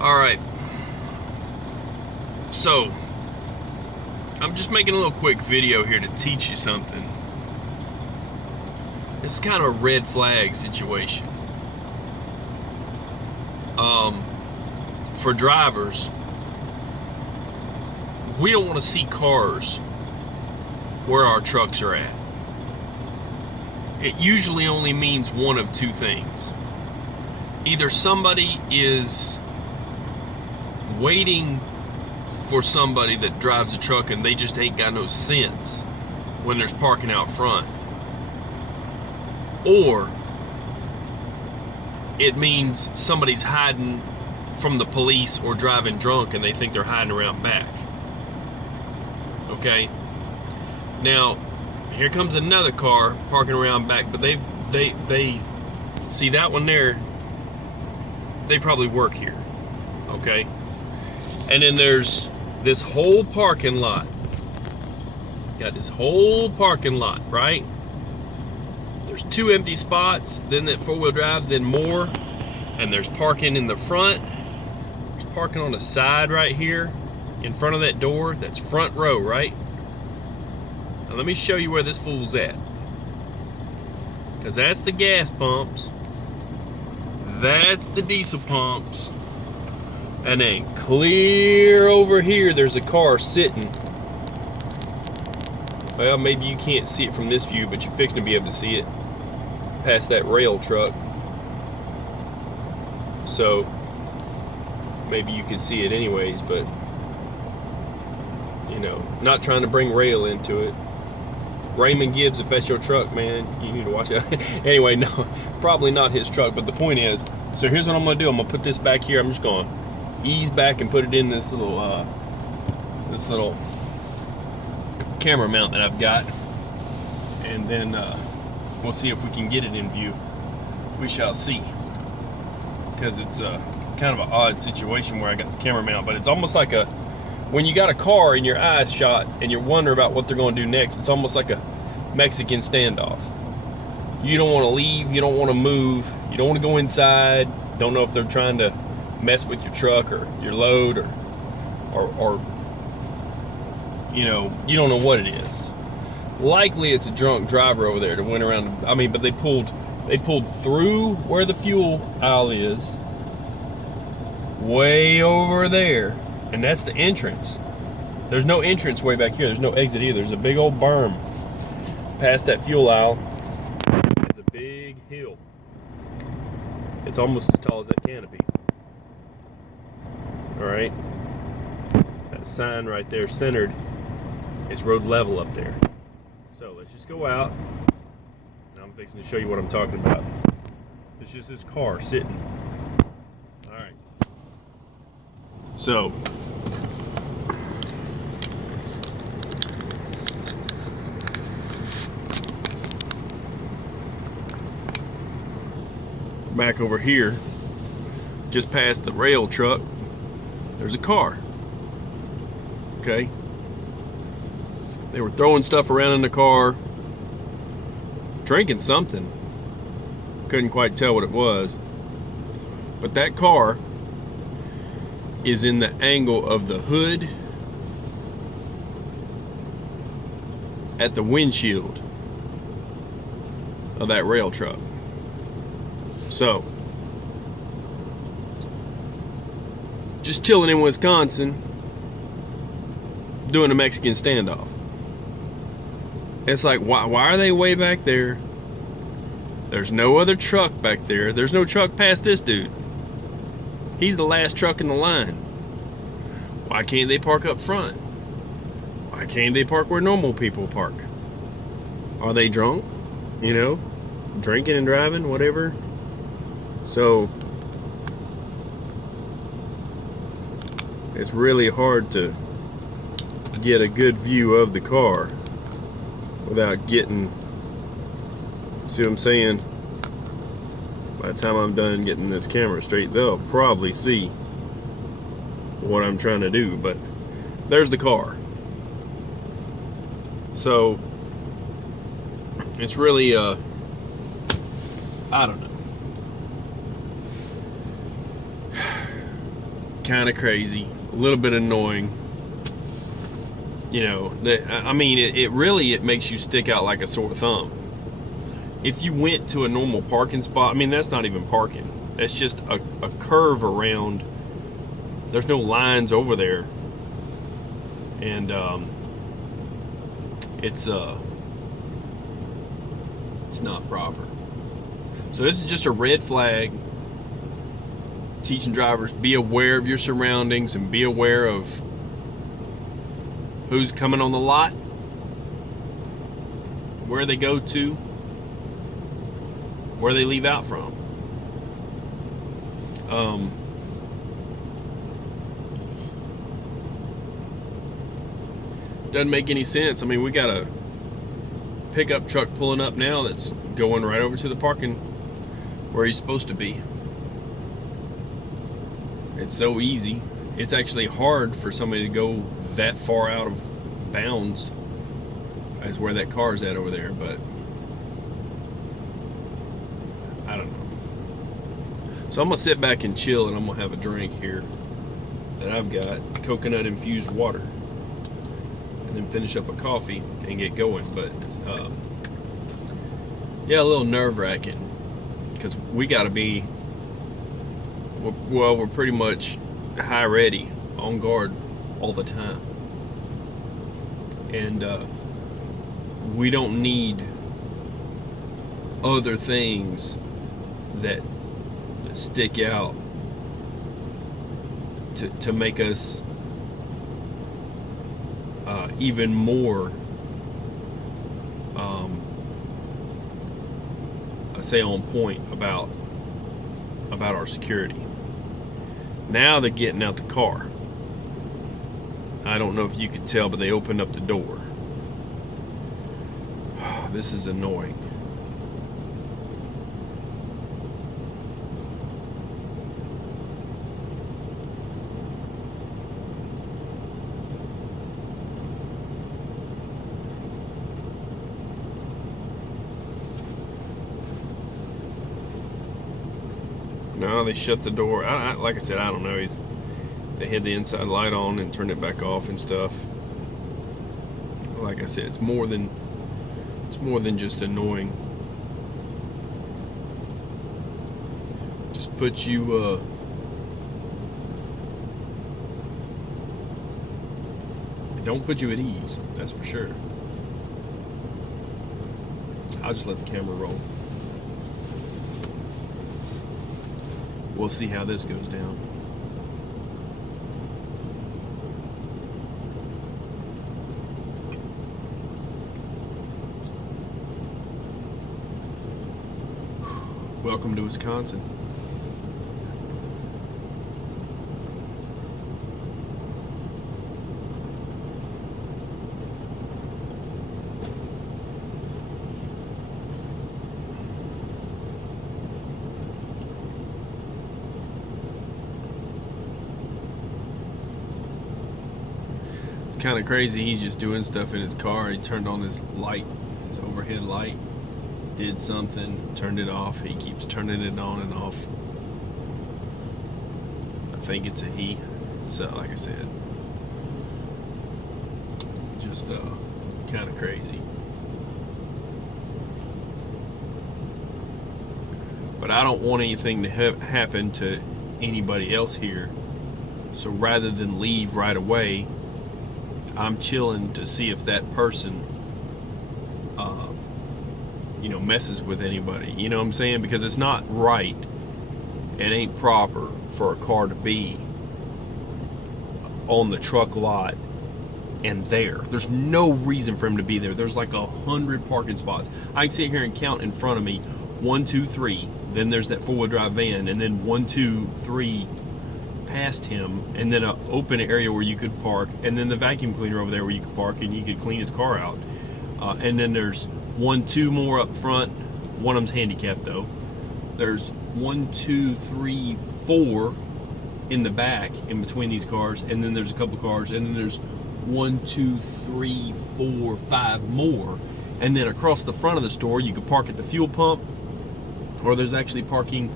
Alright, so I'm just making a little quick video here to teach you something. It's kind of a red flag situation. For drivers, we don't want to see cars where our trucks are at. It usually only means one of two things. Either somebody is waiting for somebody that drives a truck and they just ain't got no sense when there's parking out front, or it means somebody's hiding from the police or driving drunk and they think they're hiding around back. Okay? Now, here comes another car parking around back, but they see that one there, they probably work here. Okay? And then there's this whole parking lot. Got this whole parking lot, right? There's two empty spots, then that four-wheel drive, then more, and there's parking in the front. There's parking on the side right here in front of that door. That's front row, right? Now let me show you where this fool's at, because that's the gas pumps, that's the diesel pumps, and then clear over here there's a car sitting. Well, maybe you can't see it from this view, but you're fixing to be able to see it past that rail truck. So maybe you could see it anyways, but you know, not trying to bring rail into it. Raymond Gibbs, if that's your truck, man, you need to watch out. Anyway, no, probably not his truck, but the point is, so here's what I'm gonna do. I'm gonna put this back here. I'm just gonna ease back and put it in this little camera mount that I've got, and then we'll see if we can get it in view. We shall see, because it's kind of an odd situation where I got the camera mount, but it's almost like when you got a car in your eyes shot and you're wondering about what they're going to do next, it's almost like a Mexican standoff. You don't want to leave, you don't want to move, you don't want to go inside, don't know if they're trying to mess with your truck or your load, or you know, you don't know what it is. Likely it's a drunk driver over there that went around, I mean, but they pulled through where the fuel aisle is, way over there, and that's the entrance. There's no entrance way back here, there's no exit either. There's a big old berm past that fuel aisle. It's a big hill. It's almost as tall as that canopy. Alright, that sign right there centered, it's road level up there. So let's just go out. Now I'm fixing to show you what I'm talking about. It's just this car sitting. Alright. So back over here, just past the rail truck, there's a car. Okay? They were throwing stuff around in the car, drinking something. Couldn't quite tell what it was. But that car is in the angle of the hood at the windshield of that rail truck. So, just chilling in Wisconsin, doing a Mexican standoff. It's like, why are they way back there? There's no other truck back there. There's no truck past this dude. He's the last truck in the line. Why can't they park up front? Why can't they park where normal people park? Are they drunk? You know, drinking and driving, whatever. So it's really hard to get a good view of the car without getting, see what I'm saying? By the time I'm done getting this camera straight, they'll probably see what I'm trying to do. But there's the car. So it's really I don't know. kind of crazy, a little bit annoying. You know, I mean, it really makes you stick out like a sore thumb. If you went to a normal parking spot, I mean, that's not even parking. That's just a curve around. There's no lines over there. And it's not proper. So this is just a red flag teaching drivers, be aware of your surroundings and be aware of who's coming on the lot, where they go to, where they leave out from. Doesn't make any sense. I mean, we got a pickup truck pulling up now that's going right over to the parking where he's supposed to be. It's so easy. It's actually hard for somebody to go that far out of bounds as where that car's at over there, but I don't know. So I'm gonna sit back and chill, and I'm gonna have a drink here that I've got, coconut infused water, and then finish up a coffee and get going. But yeah, a little nerve-wracking because we got to be, well, we're pretty much high ready, on guard all the time, and we don't need other things that stick out to make us even more I say on point about our security. Now they're getting out the car. I don't know if you could tell, but they opened up the door. This is annoying. No, they shut the door. Like I said, I don't know. They had the inside light on and turned it back off and stuff. Like I said, it's more than just annoying. Just puts you it don't put you at ease, that's for sure. I'll just let the camera roll. We'll see how this goes down. Welcome to Wisconsin. Kind of crazy. He's just doing stuff in his car. He turned on his light, his overhead light, did something, turned it off. He keeps turning it on and off. I think it's a he. So like I said, just kind of crazy. But I don't want anything to happen to anybody else here. So rather than leave right away, I'm chilling to see if that person, messes with anybody. You know what I'm saying? Because it's not right. It ain't proper for a car to be on the truck lot and there's no reason for him to be there. There's like 100 parking spots. I can sit here and count in front of me 1, 2, 3. Then there's that 4-wheel drive van, and then 1, 2, 3 past him, and then an open area where you could park, and then the vacuum cleaner over there where you could park and you could clean his car out. And then there's 1, 2 more up front. One of them's handicapped though. There's 1, 2, 3, 4 in the back in between these cars, and then there's a couple cars, and then there's 1, 2, 3, 4, 5 more. And then across the front of the store you could park at the fuel pump, or there's actually parking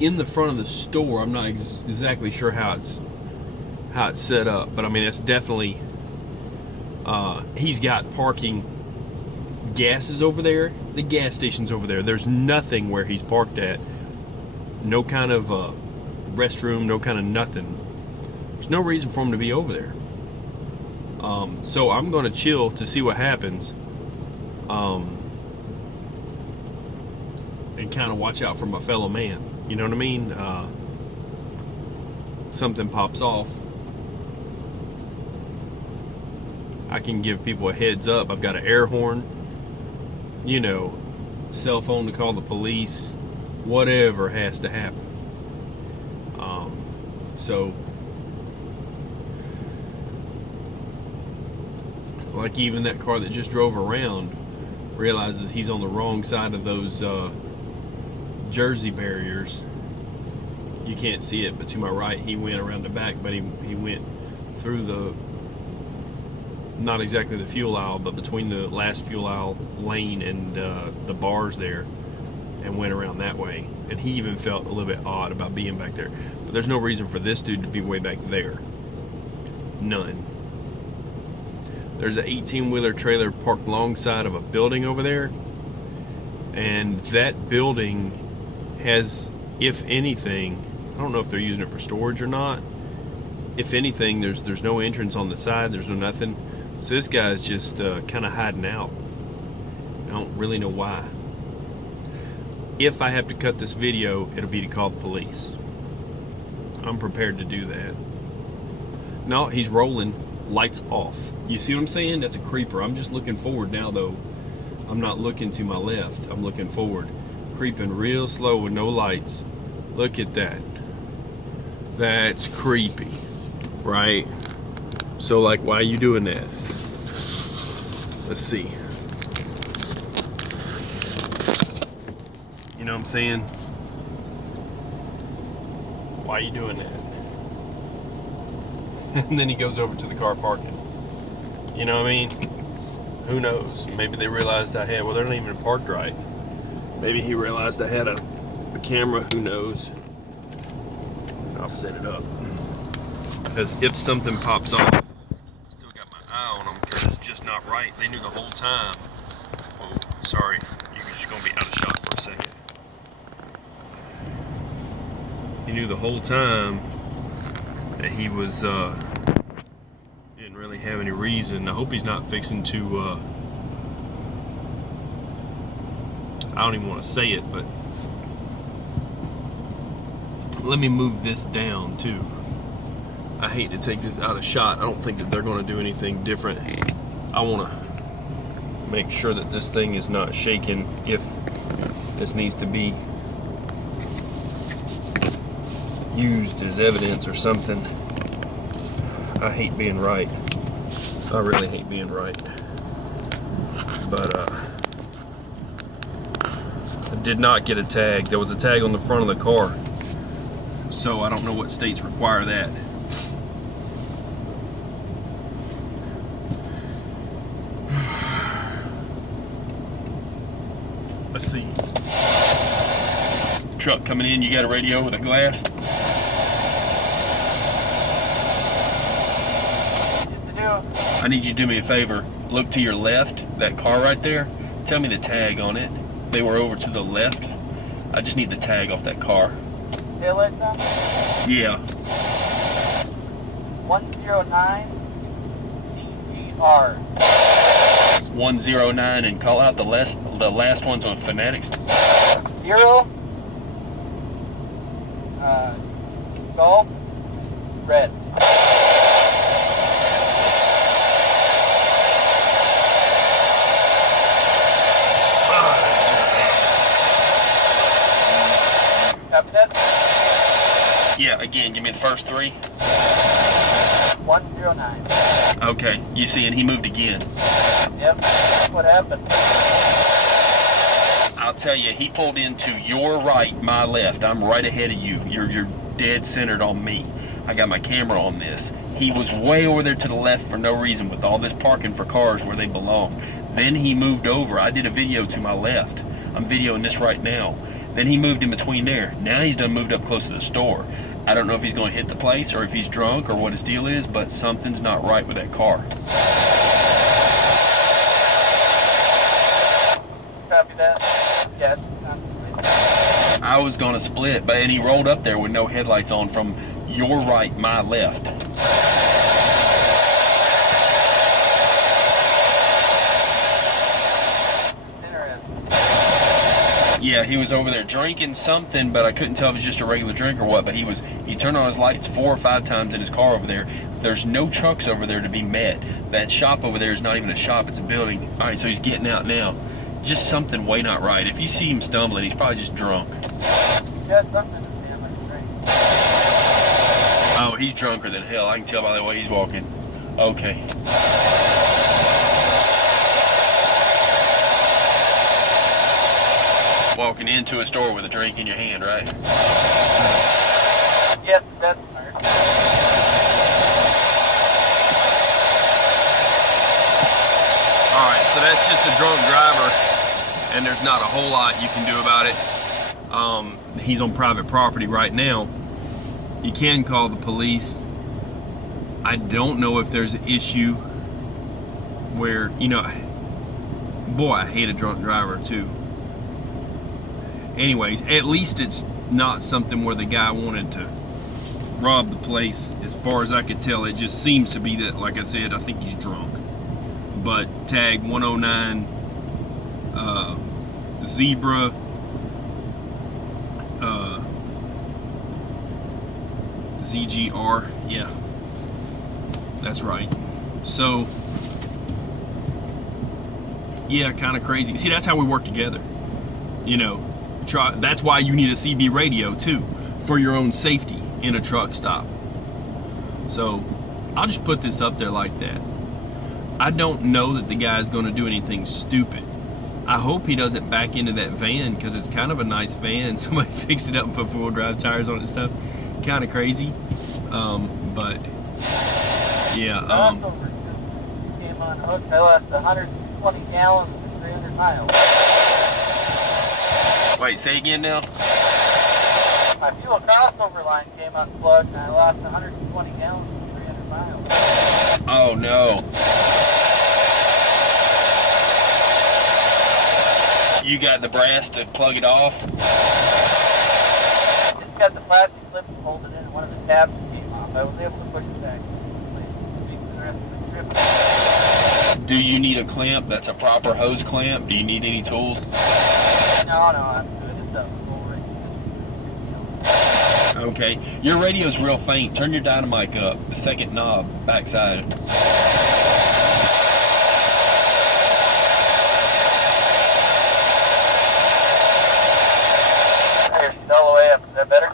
in the front of the store. I'm not exactly sure how it's set up, but I mean, it's definitely he's got parking. Gas is over there. The gas station's over there. There's nothing where he's parked at. No kind of restroom, no kind of nothing. There's no reason for him to be over there. So I'm going to chill to see what happens, and kind of watch out for my fellow man. You know what I mean? Something pops off, I can give people a heads up. I've got an air horn, you know, cell phone to call the police, whatever has to happen. So like even that car that just drove around realizes he's on the wrong side of those Jersey barriers. You can't see it, but to my right he went around the back, but he went through the, not exactly the fuel aisle, but between the last fuel aisle lane and the bars there, and went around that way. And he even felt a little bit odd about being back there. But there's no reason for this dude to be way back there. None. There's an 18-wheeler trailer parked alongside of a building over there, and that building has, if anything, I don't know if they're using it for storage or not. If anything, there's no entrance on the side, there's no nothing. So this guy's just kind of hiding out. I don't really know why. If I have to cut this video, it'll be to call the police. I'm prepared to do that. No, he's rolling, lights off. You see what I'm saying? That's a creeper. I'm just looking forward now though. I'm not looking to my left, I'm looking forward. Creeping real slow with no lights. Look at that. That's creepy, right? So like, why are you doing that? Let's see. You know what I'm saying? Why are you doing that? And then he goes over to the car parking. You know what I mean? Who knows? Maybe they realized I had, well, they're not even parked right. Maybe he realized I had a camera, who knows? I'll set it up. Because if something pops off, I still got my eye on them because it's just not right. They knew the whole time. Oh, sorry. You're just going to be out of shot for a second. He knew the whole time that he was, didn't really have any reason. I hope he's not fixing to, I don't even want to say it, but let me move this down too. I hate to take this out of shot. I don't think that they're going to do anything different. I want to make sure that this thing is not shaking if this needs to be used as evidence or something. I hate being right. I really hate being right. But I did not get a tag. There was a tag on the front of the car. So I don't know what states require that. Let's see. Truck coming in, you got a radio with a glass? I need you to do me a favor. Look to your left, that car right there. Tell me the tag on it. They were over to the left. I just need the tag off that car. Yeah. 109 DGR. 109, and call out the last ones on phonetics. 0 Golf Red. Copy that? Yeah, again, give me the first three. 109. Okay, you see, and he moved again. Yep, that's what happened. I'll tell you, he pulled into your right, my left. I'm right ahead of you. You're dead centered on me. I got my camera on this. He was way over there to the left for no reason with all this parking for cars where they belong. Then he moved over. I did a video to my left. I'm videoing this right now. Then he moved in between there. Now he's done moved up close to the store. I don't know if he's going to hit the place or if he's drunk or what his deal is, but something's not right with that car. Copy that. Yes. I was going to split, but and he rolled up there with no headlights on from your right, my left. Yeah, he was over there drinking something, but I couldn't tell if it was just a regular drink or what, but he turned on his lights 4 or 5 times in his car over there. There's no trucks over there to be met. That shop over there is not even a shop, it's a building. All right, so he's getting out now. Just something way not right. If you see him stumbling, he's probably just drunk. Yeah, something to see him like a drink. Oh, he's drunker than hell. I can tell by the way he's walking. Okay. Walking into a store with a drink in your hand, right? Yes, that's smart. Alright, so that's just a drunk driver, and there's not a whole lot you can do about it. He's on private property right now. You can call the police. I don't know if there's an issue where, you know, boy, I hate a drunk driver too. Anyways, at least it's not something where the guy wanted to rob the place. As far as I could tell, it just seems to be that, like I said, I think he's drunk. But tag 109 Zebra ZGR, yeah, that's right. So yeah, kind of crazy. See, that's how we work together, you know. That's why you need a CB radio too, for your own safety in a truck stop. So I'll just put this up there like that. I don't know that the guy's going to do anything stupid. I hope he doesn't back into that van, because it's kind of a nice van. Somebody fixed it up and put 4-wheel drive tires on it and stuff. Kind of crazy. But yeah. Came on hook. I lost 120 gallons and 300 miles. Wait, say again now? My fuel crossover line came unplugged and I lost 120 gallons and 300 miles. Oh no. You got the brass to plug it off? Just got the plastic clip to hold it in and one of the tabs came off. I was able to push it back. Do you need a clamp that's a proper hose clamp? Do you need any tools? No, I'm good. It's up full rig. Okay. Your radio's real faint. Turn your dynamic up. The second knob, backside. There, she's all the way up. Is that better?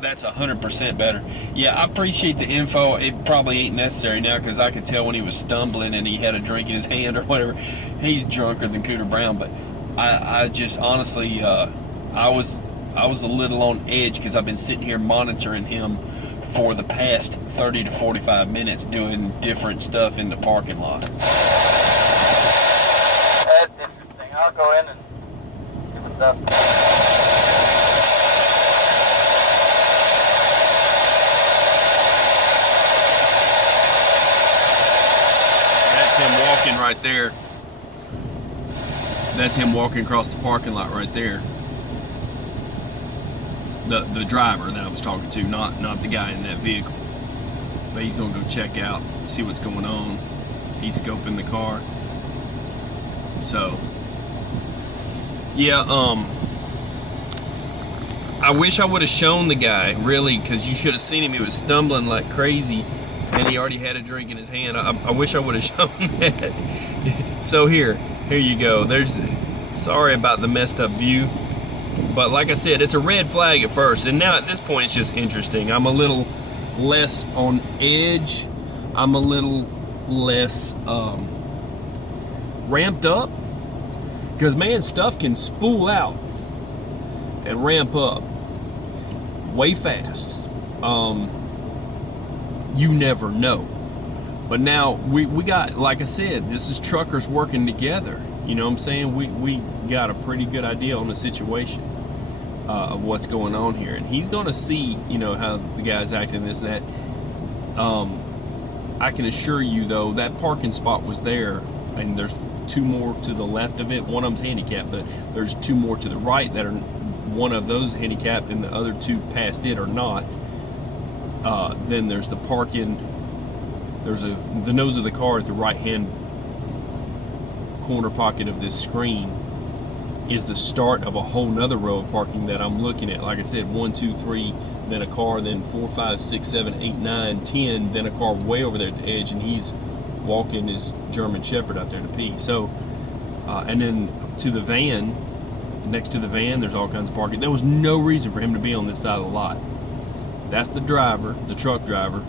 That's 100% better. Yeah, I appreciate the info. It probably ain't necessary now, because I could tell when he was stumbling and he had a drink in his hand or whatever. He's drunker than Cooter Brown, but I just honestly, I was a little on edge, because I've been sitting here monitoring him for the past 30 to 45 minutes doing different stuff in the parking lot. That's interesting. I'll go in and see what's up. Him walking right there. That's him walking across the parking lot right there. The driver that I was talking to, not the guy in that vehicle. But he's gonna go check out, see what's going on. He's scoping the car. So yeah, I wish I would have shown the guy, really, because you should have seen him. He was stumbling like crazy, and he already had a drink in his hand. I wish I would have shown that. So here you go. Sorry about the messed up view, but like I said, it's a red flag at first, and now at this point it's just interesting. I'm a little less on edge. I'm a little less ramped up, because man, stuff can spool out and ramp up way fast. You never know. But now we got, like I said, this is truckers working together. You know what I'm saying? We got a pretty good idea on the situation. of what's going on here, and he's going to see, you know, how the guy's acting, this and that. I can assure you, though, that parking spot was there, and there's 2 more to the left of it. One of them's handicapped, but there's 2 more to the right that are, one of those handicapped, and the other 2 past it are not. Then there's the parking. There's the nose of the car at the right-hand corner pocket of this screen is the start of a whole nother row of parking that I'm looking at. Like I said, 1, 2, 3, then a car, then 4, 5, 6, 7, 8, 9, 10, then a car way over there at the edge, and he's walking his German Shepherd out there to pee. So, and then to the van, next to the van, there's all kinds of parking. There was no reason for him to be on this side of the lot. That's the driver, the truck driver.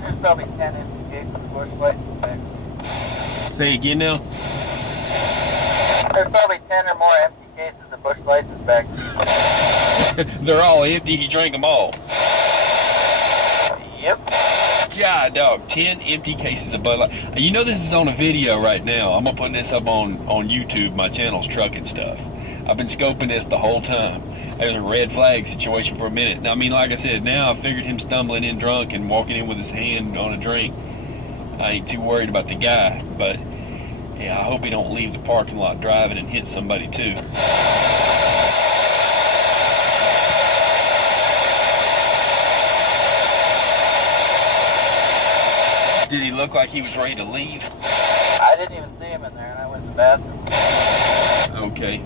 There's probably 10 empty cases of bush lights back. Say again now? There's probably 10 or more empty cases of bush lights back. They're all empty. He drank them all. Yep. God, dog, 10 empty cases of Bud Light. You know this is on a video right now. I'm gonna put this up on YouTube. My channel's Trucking Stuff. I've been scoping this the whole time. There's a red flag situation for a minute. Now, I mean, like I said, now I figured him stumbling in drunk and walking in with his hand on a drink. I ain't too worried about the guy, but yeah, I hope he don't leave the parking lot driving and hit somebody too. Did he look like he was ready to leave? I didn't even see him in there, and I went to the bathroom. Okay.